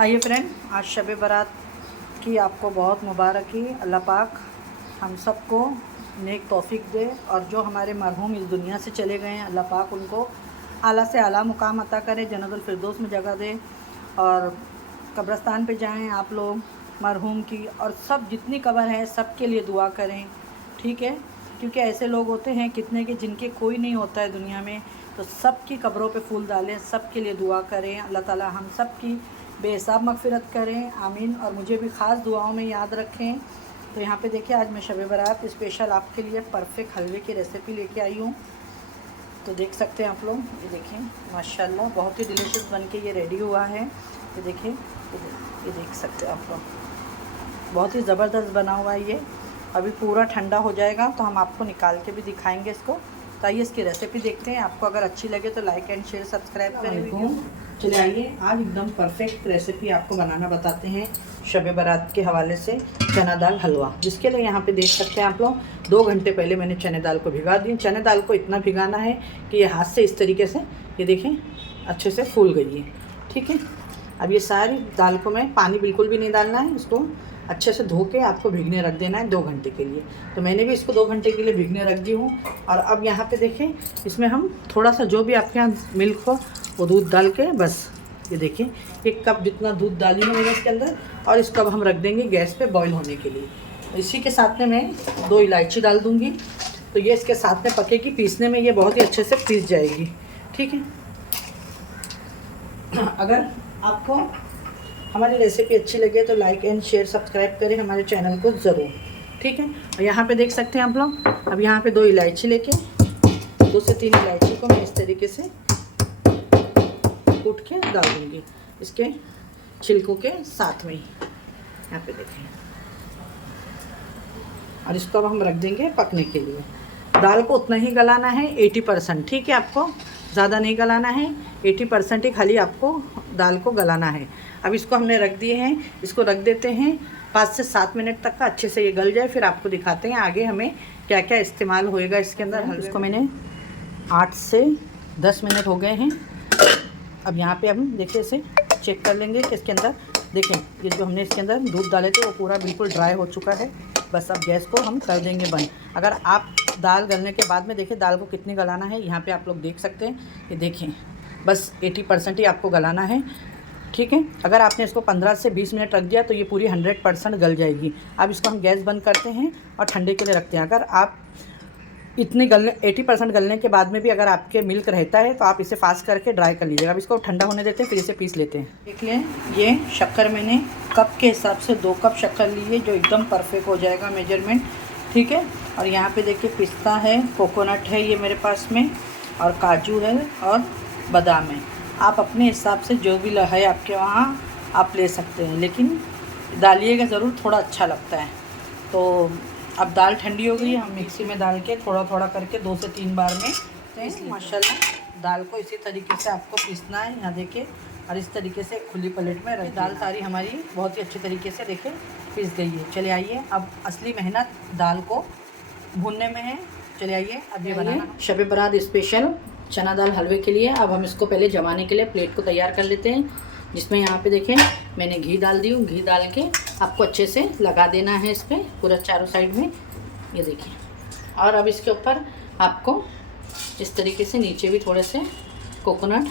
आइए फ्रेंड, आज शब बारात की आपको बहुत मुबारकी। अल्लाह पाक हम सबको नेक तौफीक दे और जो हमारे मरहूम इस दुनिया से चले गए हैं अल्लाह पाक उनको आला से आला मुकाम अता करे, जन्नतुल फिरदौस में जगह दे। और कब्रस्तान पे जाएं आप लोग मरहूम की, और सब जितनी कब्र है सब के लिए दुआ करें, ठीक है। क्योंकि ऐसे लोग होते हैं कितने के जिनके कोई नहीं होता है दुनिया में, तो सब की कब्रों पे फूल डालें, सब के लिए दुआ करें। अल्लाह ताला हम सब की बेहिसाब मगफिरत करें, आमीन। और मुझे भी ख़ास दुआओं में याद रखें। तो यहाँ पे देखिए, आज मैं शब बारात स्पेशल आपके लिए परफेक्ट हलवे की रेसिपी लेके आई हूँ। तो देख सकते हैं आप लोग, ये देखें माशाल्लाह बहुत ही डिलीशियस बन के ये रेडी हुआ है। ये देखें, ये देख सकते हैं आप लोग, बहुत ही ज़बरदस्त बना हुआ है ये। अभी पूरा ठंडा हो जाएगा तो हम आपको निकाल के भी दिखाएंगे इसको। तो आइए इसकी रेसिपी देखते हैं। आपको अगर अच्छी लगे तो लाइक एंड शेयर सब्सक्राइब करें। चलिए आइए, आज एकदम परफेक्ट रेसिपी आपको बनाना बताते हैं शब बारात के हवाले से। चना दाल हलवा, जिसके लिए यहाँ पे देख सकते हैं आप लोग 2 घंटे पहले मैंने चने दाल को भिगा दी। चने दाल को इतना भिगाना है कि ये हाथ से इस तरीके से, ये देखें अच्छे से फूल गई है, ठीक है। अब ये सारी दाल को मैं, पानी बिल्कुल भी नहीं डालना है, इसको अच्छे से धो के आपको भिगने रख देना है 2 घंटे के लिए। तो मैंने भी इसको 2 घंटे के लिए भिगने रख दी हूँ। और अब यहाँ पे देखें, इसमें हम थोड़ा सा जो भी आपके यहाँ मिल्क हो वो दूध डाल के, बस ये देखें 1 कप जितना दूध डाली है मैंने इसके अंदर। और इसको अब हम रख देंगे गैस पे बॉईल होने के लिए। इसी के साथ में मैं 2 इलायची डाल दूँगी, तो ये इसके साथ में पकेगी। पीसने में ये बहुत ही अच्छे से पीस जाएगी, ठीक है। अगर आपको हमारी रेसिपी अच्छी लगे तो लाइक एंड शेयर सब्सक्राइब करें हमारे चैनल को ज़रूर, ठीक है। और यहाँ पे देख सकते हैं आप लोग, अब यहाँ पे 2 इलायची लेके 2 से 3 इलायची को मैं इस तरीके से कूट के डाल दूँगी इसके छिलकों के साथ में ही, यहाँ पे देखें। और इसको अब हम रख देंगे पकने के लिए। दाल को उतना ही गलाना है 80%, ठीक है। आपको ज़्यादा नहीं गलाना है, 80% ही खाली आपको दाल को गलाना है। अब इसको हमने रख दिए हैं, इसको रख देते हैं 5 से 7 मिनट तक का, अच्छे से ये गल जाए। फिर आपको दिखाते हैं आगे हमें क्या क्या इस्तेमाल होएगा इसके अंदर। इसको मैंने 8 से 10 मिनट हो गए हैं। अब यहाँ पे हम देखिए इसे चेक कर लेंगे कि इसके अंदर देखें, ये जो हमने इसके अंदर दूध डाले थे वो पूरा बिल्कुल ड्राई हो चुका है। बस अब गैस को हम कर देंगे बंद। अगर आप दाल गलने के बाद में देखें दाल को कितनी गलाना है, यहाँ पे आप लोग देख सकते हैं, ये देखें बस 80% ही आपको गलाना है, ठीक है। अगर आपने इसको 15 से 20 मिनट रख दिया तो ये पूरी 100% गल जाएगी। अब इसको हम गैस बंद करते हैं और ठंडे के लिए रखते हैं। अगर आप इतने 80% गलने के बाद में भी अगर आपके मिल्क रहता है तो आप इसे फास्ट करके ड्राई कर लीजिएगा। अब इसको ठंडा होने देते हैं, फिर इसे पीस लेते हैं। देख लें, ये शक्कर मैंने कप के हिसाब से 2 कप शक्कर ली है, जो एकदम परफेक्ट हो जाएगा मेजरमेंट, ठीक है। और यहाँ पे देखिए पिस्ता है, कोकोनट है ये मेरे पास में, और काजू है और बादाम है। आप अपने हिसाब से जो भी है आपके वहाँ आप ले सकते हैं, लेकिन डालिएगा ज़रूर, थोड़ा अच्छा लगता है। तो अब दाल ठंडी हो गई, हम मिक्सी में डाल के थोड़ा थोड़ा करके 2 से 3 बार में माशाल्लाह दाल को इसी तरीके से आपको पीसना है। यहाँ देखिए, और इस तरीके से खुली प्लेट में रख, दाल सारी हमारी बहुत ही अच्छी तरीके से देखिए पीस गई है। चले आइए, अब असली मेहनत दाल को भूनने में है। चले आइए, अब ये बनाना शब बारात स्पेशल चना दाल हलवे के लिए। अब हम इसको पहले जमाने के लिए प्लेट को तैयार कर लेते हैं, जिसमें यहाँ पे देखें मैंने घी डाल दी हूँ। घी डाल के आपको अच्छे से लगा देना है इस पर पूरा चारों साइड में, ये देखिए। और अब इसके ऊपर आपको इस तरीके से नीचे भी थोड़े से कोकोनट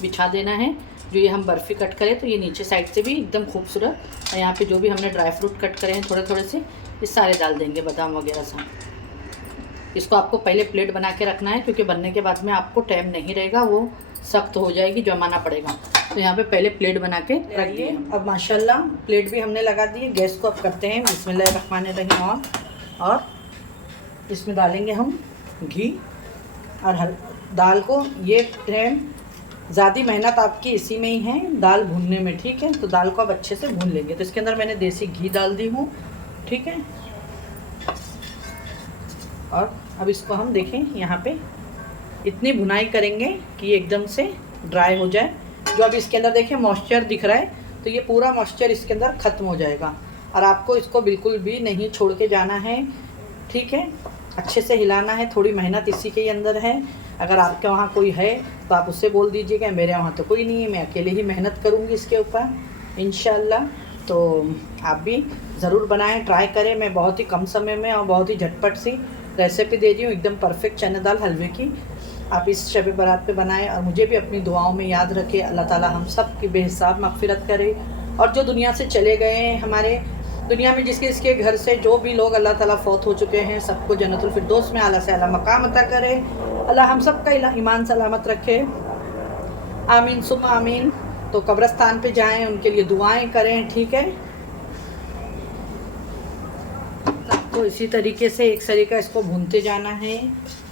बिछा देना है। जो ये हम बर्फ़ी कट करें तो ये नीचे साइड से भी एकदम खूबसूरत। और यहाँ पे जो भी हमने ड्राई फ्रूट कट करे हैं थोड़े थोड़े से, ये सारे डाल देंगे, बादाम वगैरह सब। इसको आपको पहले प्लेट बना के रखना है, क्योंकि बनने के बाद में आपको टाइम नहीं रहेगा, वो सख्त हो जाएगी, जमाना पड़ेगा। तो यहाँ पे पहले प्लेट बना के रख दिए। अब माशाल्लाह प्लेट भी हमने लगा दी है। गैस को अब करते हैं बिस्मिल्लाहिर्रहमानिर्रहीम और इसमें डालेंगे हम घी और दाल को। ये फ्रेंड ज़्यादा मेहनत आपकी इसी में ही है, दाल भूनने में, ठीक है। तो दाल को अब अच्छे से भून लेंगे। तो इसके अंदर मैंने देसी घी डाल दी हूँ, ठीक है। और अब इसको हम देखें यहाँ पे इतनी भुनाई करेंगे कि ये एकदम से ड्राई हो जाए। जो अब इसके अंदर देखें मॉइस्चर दिख रहा है, तो ये पूरा मॉइस्चर इसके अंदर ख़त्म हो जाएगा। और आपको इसको बिल्कुल भी नहीं छोड़ के जाना है, ठीक है। अच्छे से हिलाना है, थोड़ी मेहनत इसी के अंदर है। अगर आपके वहाँ कोई है तो आप उससे बोल दीजिएगा, मेरे वहाँ तो कोई नहीं है, मैं अकेले ही मेहनत करूँगी इसके ऊपर इंशाल्लाह। तो आप भी ज़रूर बनाएं, ट्राई करें। मैं बहुत ही कम समय में और बहुत ही झटपट सी रेसिपी दे रही हूँ, एकदम परफेक्ट चने दाल हलवे की। आप इस शब बारात पे बनाएं और मुझे भी अपनी दुआओं में याद रखें। अल्लाह ताला हम सब की बेहिसाब मग़फ़िरत करे। और जो दुनिया से चले गए हैं, हमारे दुनिया में जिसके घर से जो भी लोग अल्लाह ताला फौत हो चुके हैं, सबको जन्नतुल फिरदौस में आला से आला मकाम अता करे। अल्लाह हम सब का ईमान सलामत रखे, आमीन सुम्मा आमीन। तो कब्रस्तान पे जाएं, उनके लिए दुआएं करें, ठीक है। तो इसी तरीके से एक तरीका इसको भूनते जाना है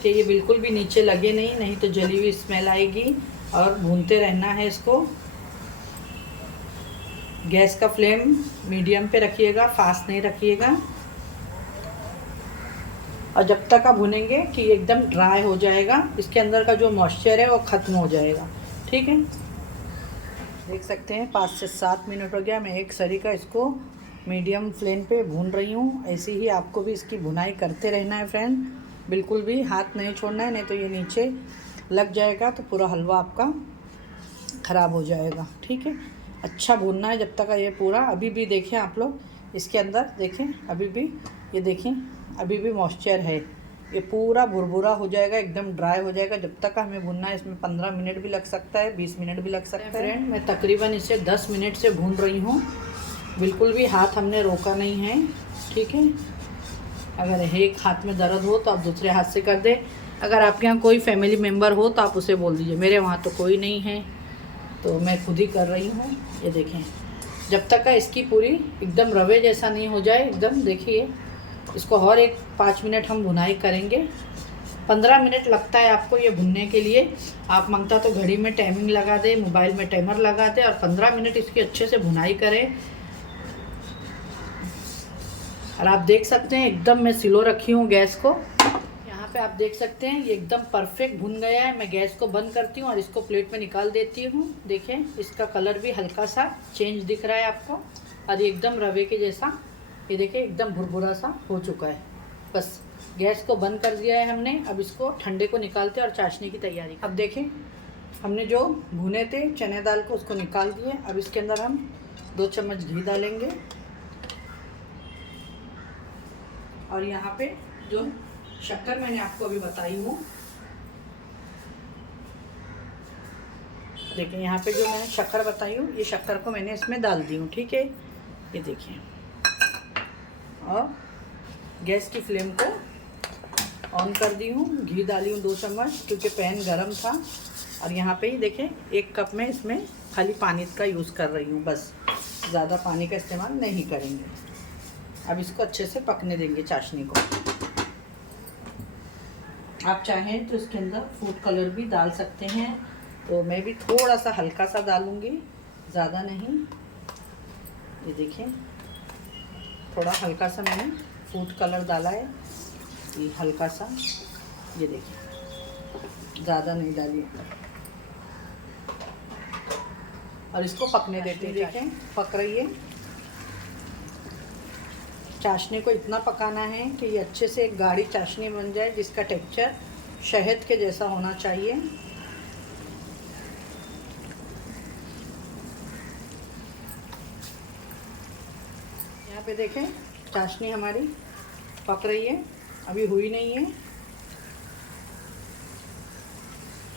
कि ये बिल्कुल भी नीचे लगे नहीं तो जली हुई स्मेल आएगी। और भूनते रहना है इसको। गैस का फ्लेम मीडियम पे रखिएगा, फास्ट नहीं रखिएगा। और जब तक आप भुनेंगे कि एकदम ड्राई हो जाएगा, इसके अंदर का जो मॉइस्चर है वो ख़त्म हो जाएगा, ठीक है। देख सकते हैं 5 से 7 मिनट हो गया। मैं एक सरी का इसको मीडियम फ्लेम पे भून रही हूँ। ऐसे ही आपको भी इसकी भुनाई करते रहना है फ्रेंड, बिल्कुल भी हाथ नहीं छोड़ना है, नहीं तो ये नीचे लग जाएगा तो पूरा हलवा आपका ख़राब हो जाएगा, ठीक है। अच्छा भूनना है जब तक ये पूरा। अभी भी देखें आप लोग इसके अंदर, देखें अभी भी, ये देखें अभी भी मॉइस्चर है। ये पूरा भुरभुरा हो जाएगा, एकदम ड्राई हो जाएगा। जब तक हमें भूनना है, इसमें 15 मिनट भी लग सकता है, 20 मिनट भी लग सकता है फ्रेंड। मैं तकरीबन इसे 10 मिनट से भून रही हूँ, बिल्कुल भी हाथ हमने रोका नहीं है, ठीक है। अगर एक हाथ में दर्द हो तो आप दूसरे हाथ से कर दें। अगर आपके यहाँ कोई फैमिली मेम्बर हो तो आप उसे बोल दीजिए। मेरे वहाँ तो कोई नहीं है तो मैं खुद ही कर रही हूँ। ये देखें, जब तक का इसकी पूरी एकदम रवे जैसा नहीं हो जाए एकदम, देखिए इसको और एक 5 मिनट हम भुनाई करेंगे। 15 मिनट लगता है आपको ये भुनने के लिए। आप मांगता तो घड़ी में टाइमिंग लगा दे, मोबाइल में टाइमर लगा दे और 15 मिनट इसकी अच्छे से भुनाई करें। और आप देख सकते हैं एकदम मैं स्लो रखी हूँ गैस को। यहाँ पे आप देख सकते हैं ये एकदम परफेक्ट भुन गया है। मैं गैस को बंद करती हूँ और इसको प्लेट में निकाल देती हूँ। देखें इसका कलर भी हल्का सा चेंज दिख रहा है आपको, और ये एकदम रवे के जैसा, ये देखिए एकदम भुरभुरा सा हो चुका है। बस गैस को बंद कर दिया है हमने। अब इसको ठंडे को निकालते और चाशनी की तैयारी। अब देखें हमने जो भुने थे चने दाल को उसको निकाल दिए। अब इसके अंदर हम 2 चम्मच घी डालेंगे और यहाँ पे जो शक्कर मैंने आपको अभी बताई हूँ, देखिए यहाँ पे जो मैंने शक्कर बताई हूँ, ये शक्कर को मैंने इसमें डाल दी हूँ, ठीक है। ये देखिए, और गैस की फ्लेम को ऑन कर दी हूँ। घी डाली हूँ 2 चम्मच क्योंकि पैन गरम था। और यहाँ पे ही देखें 1 कप में इसमें खाली पानी का यूज़ कर रही हूँ, बस ज़्यादा पानी का इस्तेमाल नहीं करेंगे। अब इसको अच्छे से पकने देंगे चाशनी को। आप चाहें तो इसके अंदर फूड कलर भी डाल सकते हैं, तो मैं भी थोड़ा सा हल्का सा डालूँगी, ज़्यादा नहीं। ये देखिए थोड़ा हल्का सा मैंने फूड कलर डाला है, ये हल्का सा, ये देखिए ज़्यादा नहीं डालिए। और इसको पकने देते हैं। देखें पक रही है। चाशनी को इतना पकाना है कि ये अच्छे से एक गाढ़ी चाशनी बन जाए, जिसका टेक्सचर शहद के जैसा होना चाहिए। यहाँ पे देखें चाशनी हमारी पक रही है, अभी हुई नहीं है।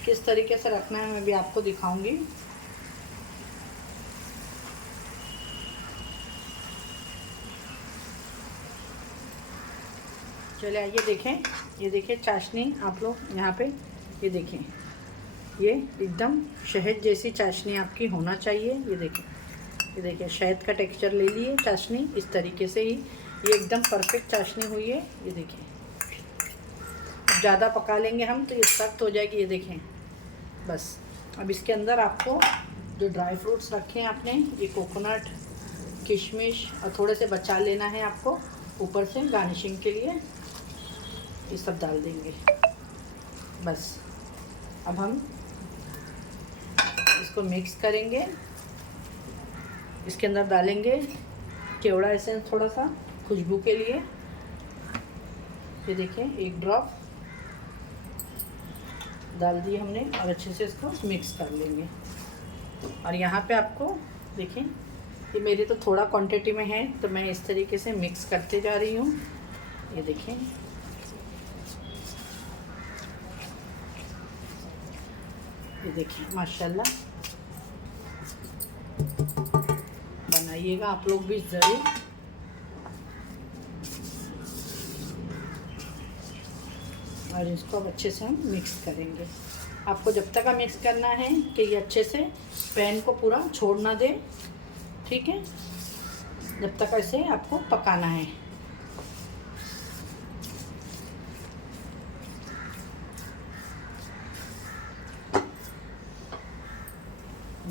किस तरीके से रखना है मैं भी आपको दिखाऊंगी। चलिए आइए देखें, ये देखिए चाशनी आप लोग यहाँ पे, ये देखें ये एकदम शहद जैसी चाशनी आपकी होना चाहिए। ये देखिए शहद का टेक्सचर ले लिए चाशनी, इस तरीके से ही ये एकदम परफेक्ट चाशनी हुई है। ये देखिए अब ज़्यादा पका लेंगे हम तो ये सख्त हो जाएगी। ये देखें बस। अब इसके अंदर आपको जो ड्राई फ्रूट्स रखे हैं आपने, ये कोकोनट, किशमिश और थोड़े से बचा लेना है आपको ऊपर से गार्निशिंग के लिए, ये सब डाल देंगे बस। अब हम इसको मिक्स करेंगे। इसके अंदर डालेंगे केवड़ा एसेंस थोड़ा सा खुशबू के लिए। ये देखें, 1 ड्रॉप डाल दिए हमने और अच्छे से इसको मिक्स कर लेंगे। और यहाँ पे आपको देखें, ये मेरे तो थोड़ा क्वांटिटी में है तो मैं इस तरीके से मिक्स करते जा रही हूँ। ये देखें, ये देखिए माशाल्लाह। बनाइएगा आप लोग भी ज़रूर। और इसको अब अच्छे से हम मिक्स करेंगे। आपको जब तक मिक्स करना है कि ये अच्छे से पैन को पूरा छोड़ ना दे, ठीक है, जब तक ऐसे आपको पकाना है।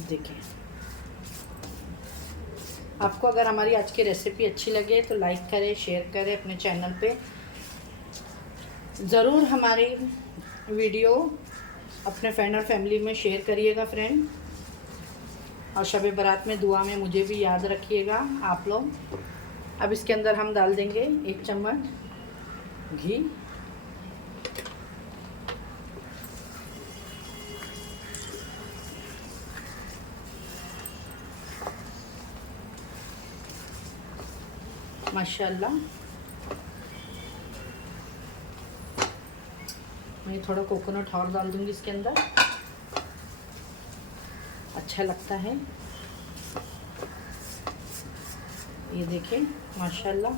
देखिए, आपको अगर हमारी आज की रेसिपी अच्छी लगे तो लाइक करें, शेयर करें अपने चैनल पे। ज़रूर हमारी वीडियो अपने फ्रेंड और फैमिली में शेयर करिएगा फ्रेंड। और शब बारात में दुआ में मुझे भी याद रखिएगा आप लोग। अब इसके अंदर हम डाल देंगे 1 चम्मच घी। माशाल्लाह, मैं थोड़ा कोकोनट और डाल दूंगी इसके अंदर, अच्छा लगता है। ये देखिए माशाल्लाह,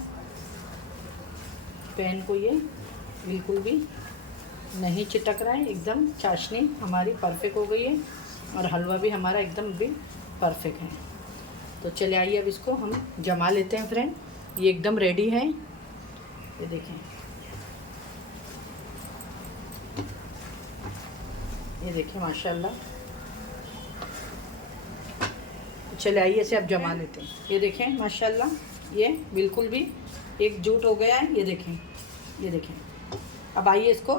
पैन को ये बिल्कुल भी नहीं चिटक रहा है, एकदम चाशनी हमारी परफेक्ट हो गई है और हलवा भी हमारा एकदम भी परफेक्ट है। तो चले आइए अब इसको हम जमा लेते हैं फ्रेंड। ये एकदम रेडी है। ये देखें, ये देखिए माशाल्लाह। चले आइए इसे अब जमा लेते हैं। ये देखें माशाल्लाह, ये बिल्कुल भी एकजुट हो गया है। ये देखें, ये देखें। अब आइए इसको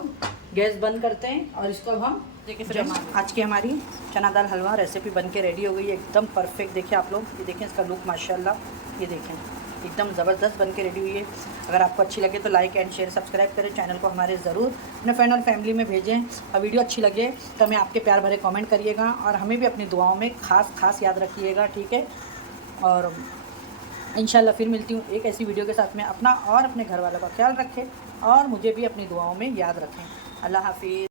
गैस बंद करते हैं और इसको अब हम देखिए फ्रेंड, आज की हमारी चना दाल हलवा रेसिपी बन के रेडी हो गई है, एकदम परफेक्ट। देखिए आप लोग, ये देखें इसका लुक माशाल्लाह। ये देखें, एकदम ज़बरदस्त बन के रेडी हुई है। अगर आपको अच्छी लगे तो लाइक एंड शेयर सब्सक्राइब करें, चैनल को हमारे ज़रूर अपने फ्रेंड और फैमिली में भेजें। और वीडियो अच्छी लगे तो हमें आपके प्यार भरे कमेंट करिएगा और हमें भी अपनी दुआओं में खास याद रखिएगा, ठीक है। और इंशाल्लाह फिर मिलती हूँ एक ऐसी वीडियो के साथ में। अपना और अपने घर वालों का ख्याल रखें और मुझे भी अपनी दुआओं में याद रखें। अल्लाह हाफिज़।